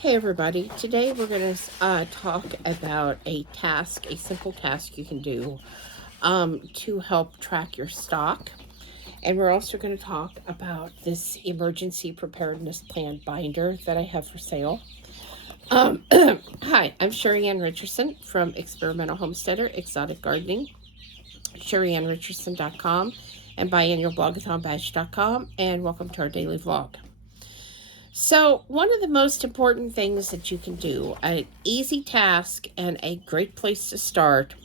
Hey everybody, today we're going to talk about a simple task you can do to help track your stock. And we're also going to talk about this emergency preparedness plan binder that I have for sale. Hi, I'm Sheri Richerson from Experimental Homesteader Exotic Gardening, SheriAnnRicherson.com, and biannualblogathonbadge.com, and welcome to our daily vlog. So, one of the most important things that you can do, an easy task and a great place to start,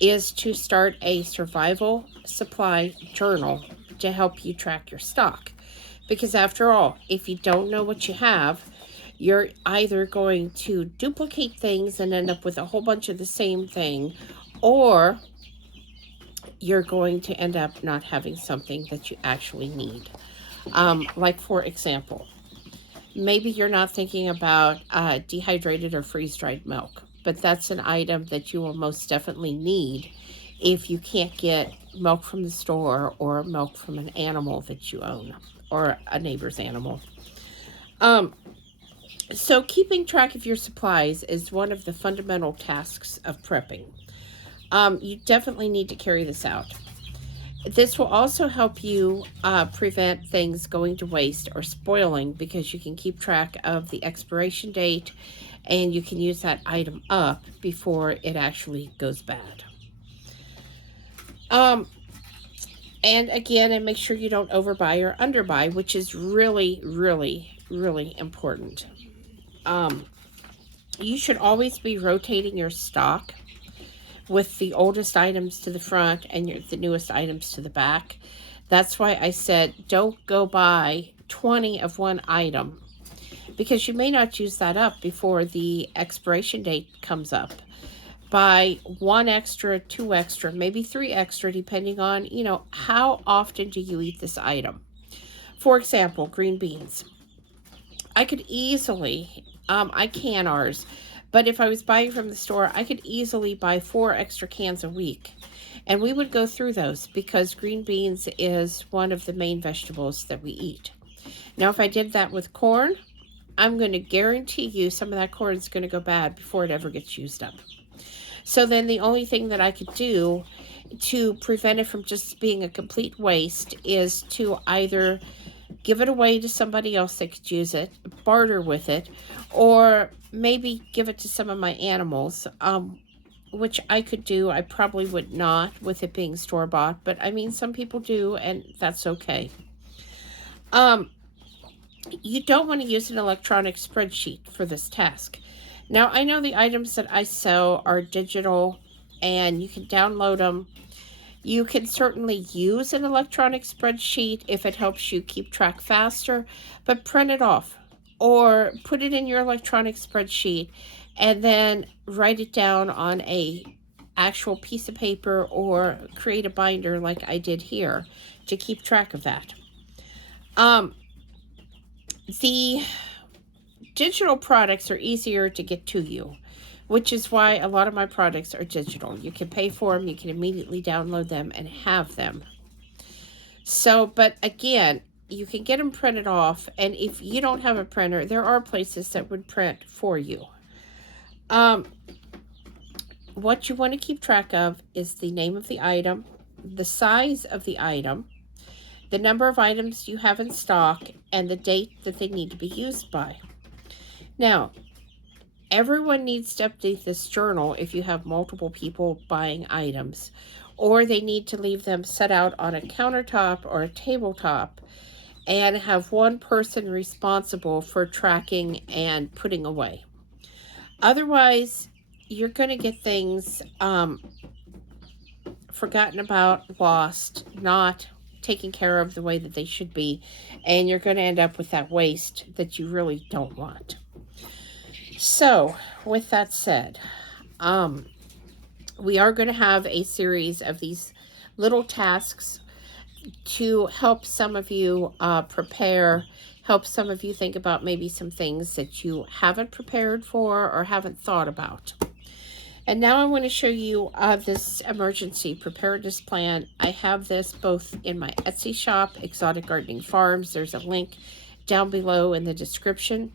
is to start a survival supply journal to help you track your stock. Because after all, if you don't know what you have, you're either going to duplicate things and end up with a whole bunch of the same thing, or you're going to end up not having something that you actually need. Like, for example, maybe you're not thinking about dehydrated or freeze-dried milk, but that's an item that you will most definitely need if you can't get milk from the store or milk from an animal that you own or a neighbor's animal. So keeping track of your supplies is one of the fundamental tasks of prepping. You definitely need to carry this out. This will also help you prevent things going to waste or spoiling, because you can keep track of the expiration date and you can use that item up before it actually goes bad. And again, and make sure you don't overbuy or underbuy, which is really, really, really important. You should always be rotating your stock with the oldest items to the front and the newest items to the back. That's why I said don't go buy 20 of one item, because you may not use that up before the expiration date comes up. Buy one extra, two extra, maybe three extra, depending on, how often do you eat this item. For example, green beans. I could easily, I can ours, but if I was buying from the store, I could easily buy 4 extra cans a week. And we would go through those because green beans is one of the main vegetables that we eat. Now, if I did that with corn, I'm going to guarantee you some of that corn is going to go bad before it ever gets used up. So then the only thing that I could do to prevent it from just being a complete waste is to either give it away to somebody else that could use it, barter with it, or maybe give it to some of my animals, which I could do. I probably would not with it being store-bought, but I mean, some people do, and that's okay. You don't want to use an electronic spreadsheet for this task. Now, I know the items that I sell are digital, and you can download them. You can certainly use an electronic spreadsheet if it helps you keep track faster, but print it off or put it in your electronic spreadsheet and then write it down on a actual piece of paper or create a binder like I did here to keep track of that. The digital products are easier to get to you, which is why a lot of my products are digital. You can pay for them, you can immediately download them and have them. So, but again, you can get them printed off, and if you don't have a printer, there are places that would print for you. What you want to keep track of is the name of the item, the size of the item, the number of items you have in stock, and the date that they need to be used by. Now, everyone needs to update this journal if you have multiple people buying items, or they need to leave them set out on a countertop or a tabletop and have one person responsible for tracking and putting away. Otherwise, you're going to get things forgotten about, lost, not taken care of the way that they should be, and you're going to end up with that waste that you really don't want. So, with that said, we are going to have a series of these little tasks to help some of you prepare, help some of you think about maybe some things that you haven't prepared for or haven't thought about. And now I want to show you this emergency preparedness plan. I have this both in my Etsy shop, Exotic Gardening Farms. There's a link down below in the description.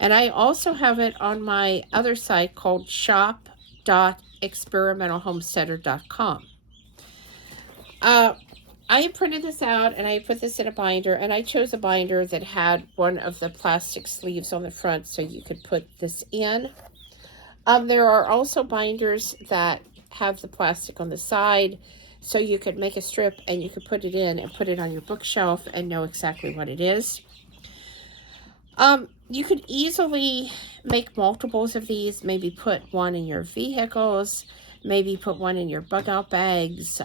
And I also have it on my other site called shop.experimentalhomesteader.com. I printed this out and I put this in a binder, and I chose a binder that had one of the plastic sleeves on the front so you could put this in. There are also binders that have the plastic on the side, so you could make a strip and you could put it in and put it on your bookshelf and know exactly what it is. You could easily make multiples of these, maybe put one in your vehicles, maybe put one in your bug out bags,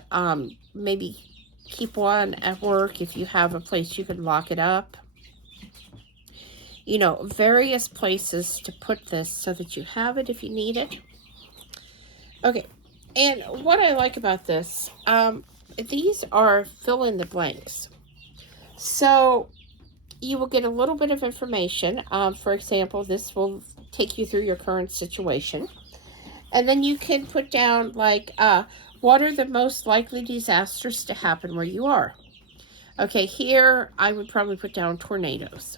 maybe keep one at work if you have a place you could lock it up. You know, various places to put this so that you have it if you need it. Okay, and what I like about this, these are fill in the blanks. So you will get a little bit of information. For example, this will take you through your current situation. And then you can put down, like, what are the most likely disasters to happen where you are? Okay, here I would probably put down tornadoes.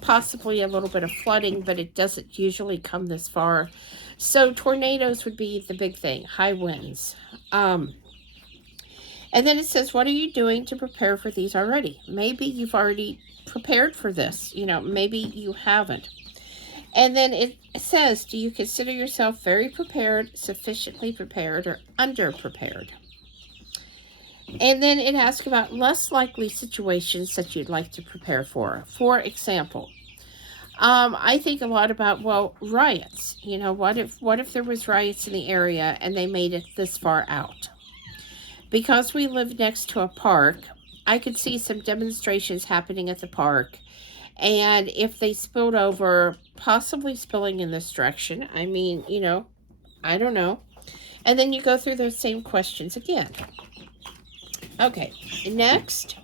Possibly a little bit of flooding, but it doesn't usually come this far. So tornadoes would be the big thing, high winds. And then it says, what are you doing to prepare for these already? Maybe you've already prepared for this. You know, maybe you haven't. And then it says, do you consider yourself very prepared, sufficiently prepared, or underprepared? And then it asks about less likely situations that you'd like to prepare for. For example, I think a lot about, well, riots. You know, what if there was riots in the area and they made it this far out? Because we live next to a park, I could see some demonstrations happening at the park. And if they spilled over, possibly spilling in this direction, I mean, you know, I don't know. And then you go through those same questions again. Okay, next,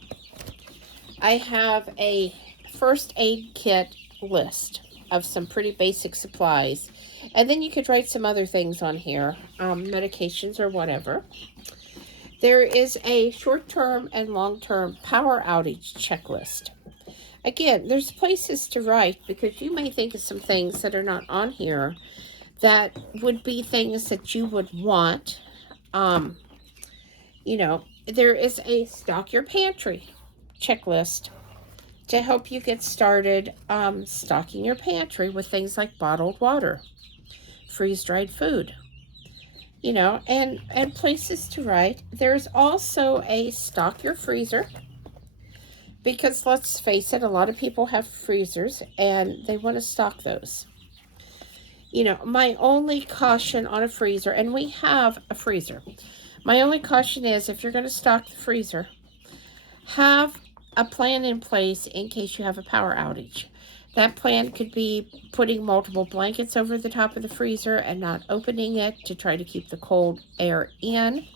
I have a first aid kit list of some pretty basic supplies. And then you could write some other things on here, medications or whatever. There is a short-term and long-term power outage checklist. Again, there's places to write because you may think of some things that are not on here that would be things that you would want. You know, there is a stock your pantry checklist to help you get started stocking your pantry with things like bottled water, freeze-dried food. You know, and places to write. There's also a stock your freezer, because let's face it, a lot of people have freezers and they want to stock those. You know, my only caution on a freezer, and we have a freezer, my only caution is if you're going to stock the freezer, have a plan in place in case you have a power outage. That plan could be putting multiple blankets over the top of the freezer and not opening it to try to keep the cold air in.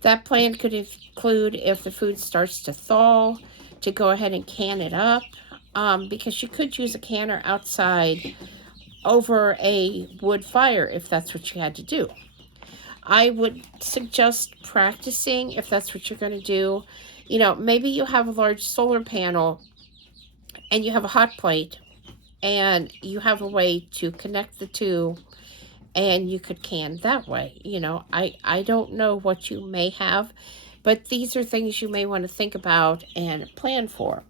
That plan could include, if the food starts to thaw, to go ahead and can it up, because you could use a canner outside over a wood fire if that's what you had to do. I would suggest practicing if that's what you're going to do. You know, maybe you have a large solar panel and you have a hot plate and you have a way to connect the two and you could can that way. You know, I don't know what you may have, but these are things you may want to think about and plan for.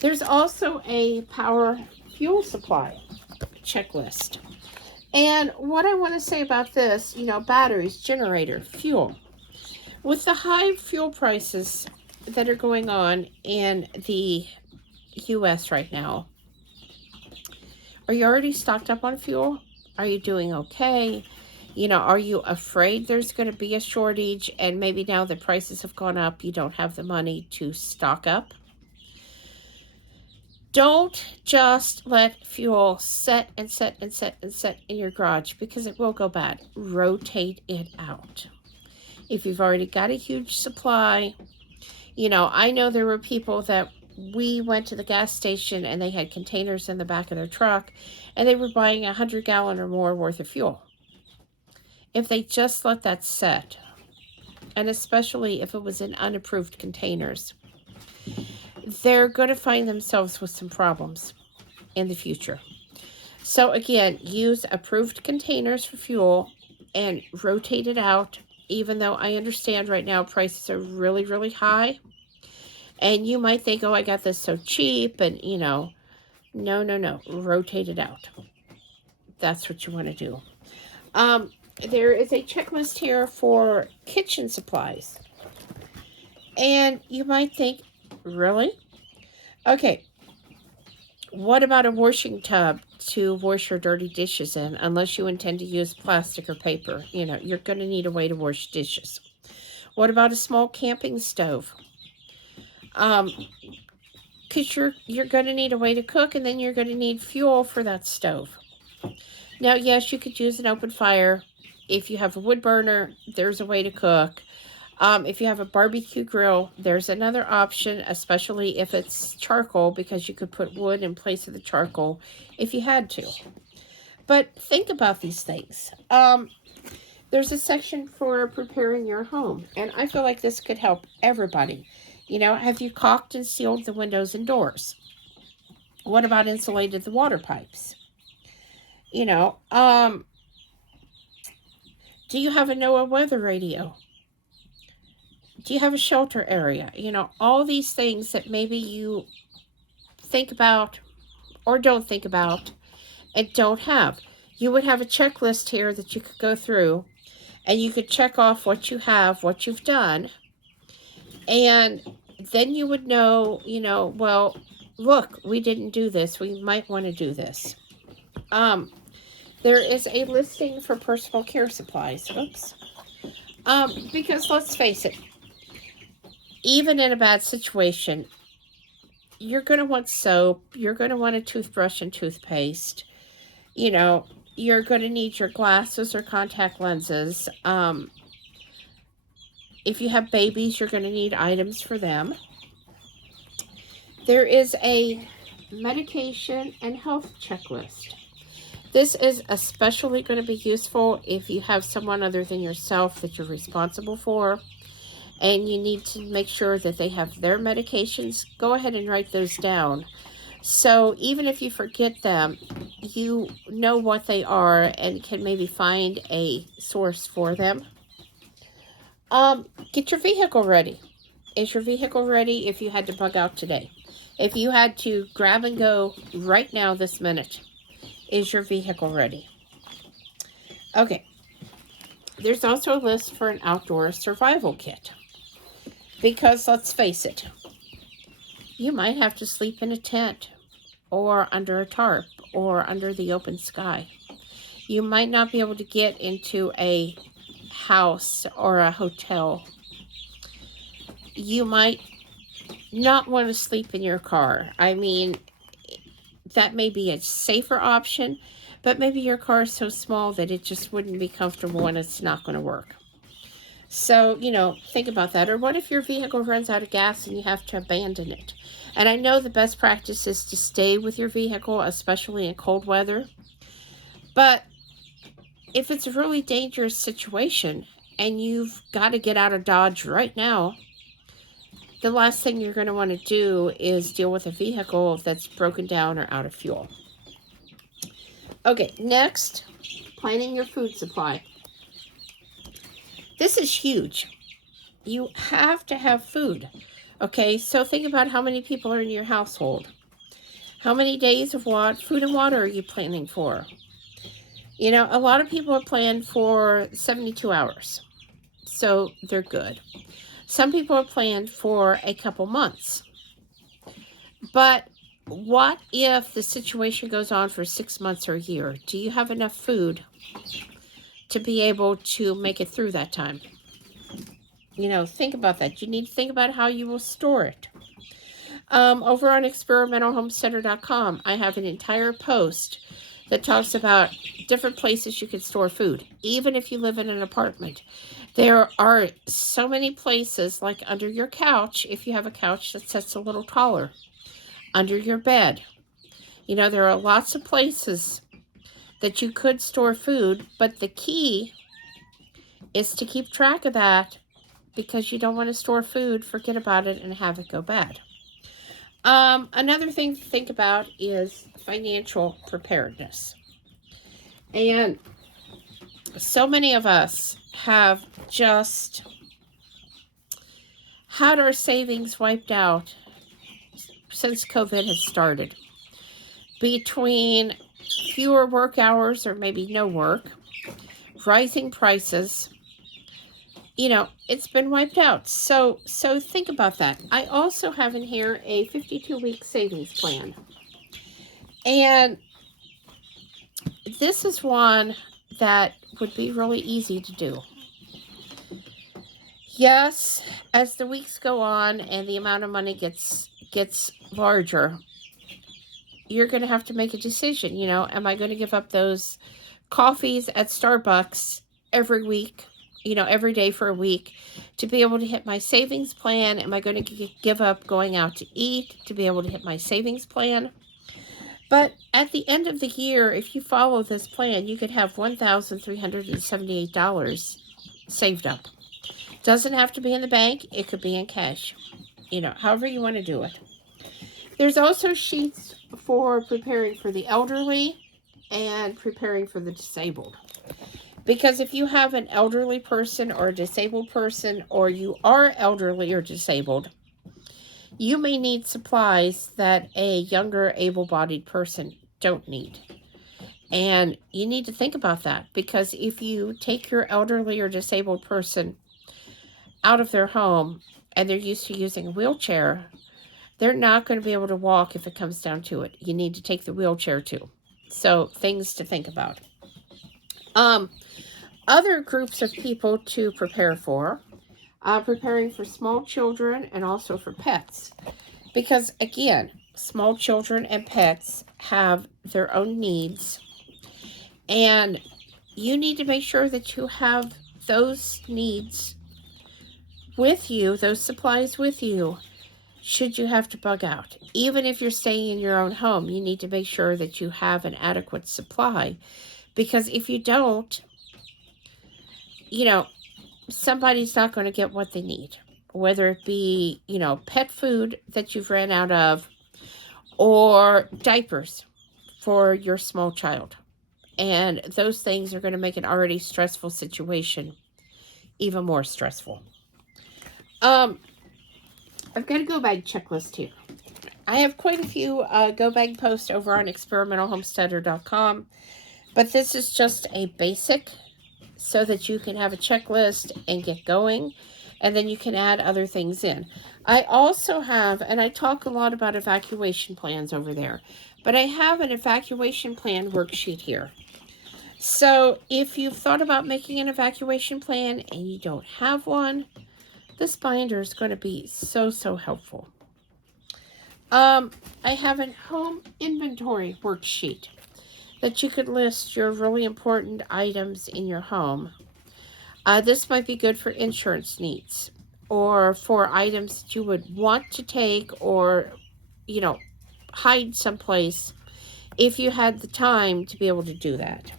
There's also a power fuel supply checklist. And what I want to say about this, you know, batteries, generator, fuel. With the high fuel prices that are going on in the U.S. right now, are you already stocked up on fuel? Are you doing okay? You know, are you afraid there's going to be a shortage and maybe now the prices have gone up, you don't have the money to stock up? Don't just let fuel set and set and set and set in your garage because it will go bad. Rotate it out. If you've already got a huge supply, you know, I know there were people that we went to the gas station and they had containers in the back of their truck and they were buying 100-gallon or more worth of fuel. If they just let that set, and especially if it was in unapproved containers, they're going to find themselves with some problems. in the future. So again, use approved containers for fuel and rotate it out, even though I understand right now prices are really, really high. And you might think, oh, I got this so cheap, and no, rotate it out. That's what you want to do. There is a checklist here for kitchen supplies. And you might think, really? Okay, what about a washing tub to wash your dirty dishes in, unless you intend to use plastic or paper? You're going to need a way to wash dishes. What about a small camping stove? Because you're going to need a way to cook, and then you're going to need fuel for that stove. Now, yes, you could use an open fire. If you have a wood burner, there's a way to cook. If you have a barbecue grill, there's another option, especially if it's charcoal, because you could put wood in place of the charcoal if you had to. But think about these things. There's a section for preparing your home, and I feel like this could help everybody. Have you caulked and sealed the windows and doors? What about insulated the water pipes? Do you have a NOAA weather radio? Do you have a shelter area? All these things that maybe you think about or don't think about and don't have. You would have a checklist here that you could go through, and you could check off what you have, what you've done, and then you would know, well, look, we didn't do this. We might want to do this. There is a listing for personal care supplies. Oops. Because let's face it, even in a bad situation, you're going to want soap. You're going to want a toothbrush and toothpaste. You're going to need your glasses or contact lenses. If you have babies, you're going to need items for them. There is a medication and health checklist. This is especially going to be useful if you have someone other than yourself that you're responsible for, and you need to make sure that they have their medications. Go ahead and write those down. So even if you forget them, you know what they are and can maybe find a source for them. Get your vehicle ready. Is your vehicle ready if you had to bug out today? If you had to grab and go right now this minute, is your vehicle ready? Okay. There's also a list for an outdoor survival kit. Because let's face it, you might have to sleep in a tent or under a tarp or under the open sky. You might not be able to get into a house or a hotel. You might not want to sleep in your car. I mean, that may be a safer option, but maybe your car is so small that it just wouldn't be comfortable and it's not going to work. So, think about that. Or what if your vehicle runs out of gas and you have to abandon it? And I know the best practice is to stay with your vehicle, especially in cold weather. But if it's a really dangerous situation and you've got to get out of Dodge right now, the last thing you're going to want to do is deal with a vehicle that's broken down or out of fuel. Okay, next, planning your food supply. This is huge. You have to have food. Okay, so think about how many people are in your household. How many days of food and water are you planning for? A lot of people are planned for 72 hours. So they're good. Some people are planned for a couple months. But what if the situation goes on for 6 months or a year? Do you have enough food to be able to make it through that time? Think about that. You need to think about how you will store it. Over on experimentalhomesteader.com, I have an entire post that talks about different places you can store food, even if you live in an apartment. There are so many places, like under your couch, if you have a couch that sits a little taller, under your bed. There are lots of places that you could store food, but the key is to keep track of that, because you don't want to store food, forget about it, and have it go bad. Another thing to think about is financial preparedness. And so many of us have just had our savings wiped out since COVID has started. Between fewer work hours or maybe no work, rising prices, it's been wiped out. So think about that. I also have in here a 52-week savings plan. And this is one that would be really easy to do. Yes, as the weeks go on and the amount of money gets larger, you're going to have to make a decision. Am I going to give up those coffees at Starbucks every week, every day for a week to be able to hit my savings plan? Am I going to give up going out to eat to be able to hit my savings plan? But at the end of the year, if you follow this plan, you could have $1,378 saved up. Doesn't have to be in the bank. It could be in cash. However you want to do it. There's also sheets for preparing for the elderly and preparing for the disabled. Because if you have an elderly person or a disabled person, or you are elderly or disabled, you may need supplies that a younger able-bodied person don't need. And you need to think about that, because if you take your elderly or disabled person out of their home and they're used to using a wheelchair, they're not going to be able to walk if it comes down to it. You need to take the wheelchair too. So things to think about. Other groups of people to prepare for, preparing for small children and also for pets. Because again, small children and pets have their own needs. And you need to make sure that you have those needs with you, those supplies with you, should you have to bug out. Even if you're staying in your own home, you need to make sure that you have an adequate supply. Because if you don't, somebody's not going to get what they need. Whether it be, pet food that you've ran out of, or diapers for your small child. And those things are going to make an already stressful situation even more stressful. I've got a go bag checklist here. I have quite a few go bag posts over on experimentalhomesteader.com, but this is just a basic so that you can have a checklist and get going, and then you can add other things in. I also have, and I talk a lot about evacuation plans over there, but I have an evacuation plan worksheet here. So if you've thought about making an evacuation plan and you don't have one, this binder is going to be so helpful. I have a home inventory worksheet that you could list your really important items in your home. This might be good for insurance needs, or for items that you would want to take or, hide someplace if you had the time to be able to do that.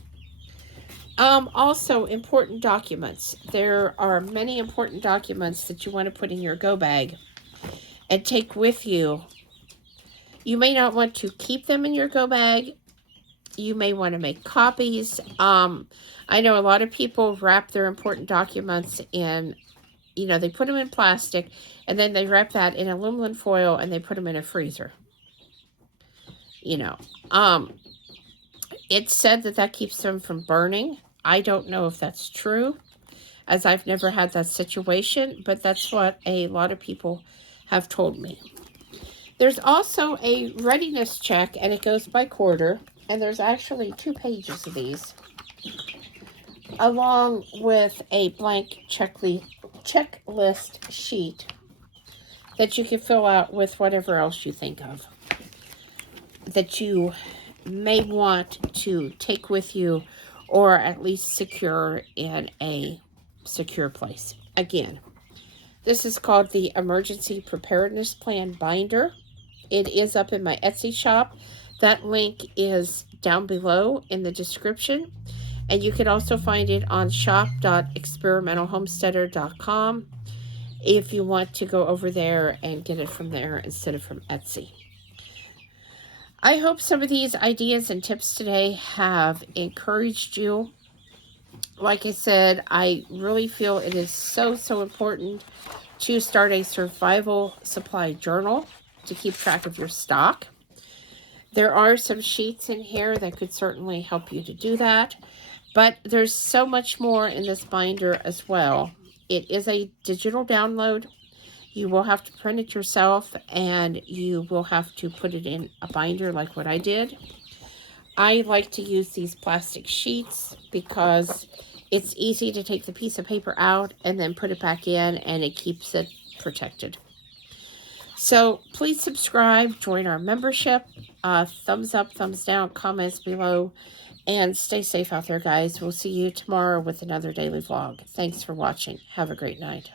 Also, important documents. There are many important documents that you want to put in your go bag and take with you. You may not want to keep them in your go bag. You may want to make copies. I know a lot of people wrap their important documents in, they put them in plastic, and then they wrap that in aluminum foil and they put them in a freezer. It's said that keeps them from burning. I don't know if that's true, as I've never had that situation, but that's what a lot of people have told me. There's also a readiness check, and it goes by quarter, and there's actually 2 pages of these, along with a blank checklist sheet that you can fill out with whatever else you think of that you may want to take with you, or at least secure in a secure place. Again, this is called the Emergency Preparedness Plan Binder. It is up in my Etsy shop. That link is down below in the description. And you can also find it on shop.experimentalhomesteader.com if you want to go over there and get it from there instead of from Etsy. I hope some of these ideas and tips today have encouraged you. Like I said, I really feel it is so important to start a survival supply journal to keep track of your stock. There are some sheets in here that could certainly help you to do that, but there's so much more in this binder as well. It is a digital download. You will have to print it yourself, and you will have to put it in a binder like what I did. I like to use these plastic sheets because it's easy to take the piece of paper out and then put it back in, and it keeps it protected. So please subscribe, join our membership, thumbs up, thumbs down, comments below, and stay safe out there, guys. We'll see you tomorrow with another daily vlog. Thanks for watching. Have a great night.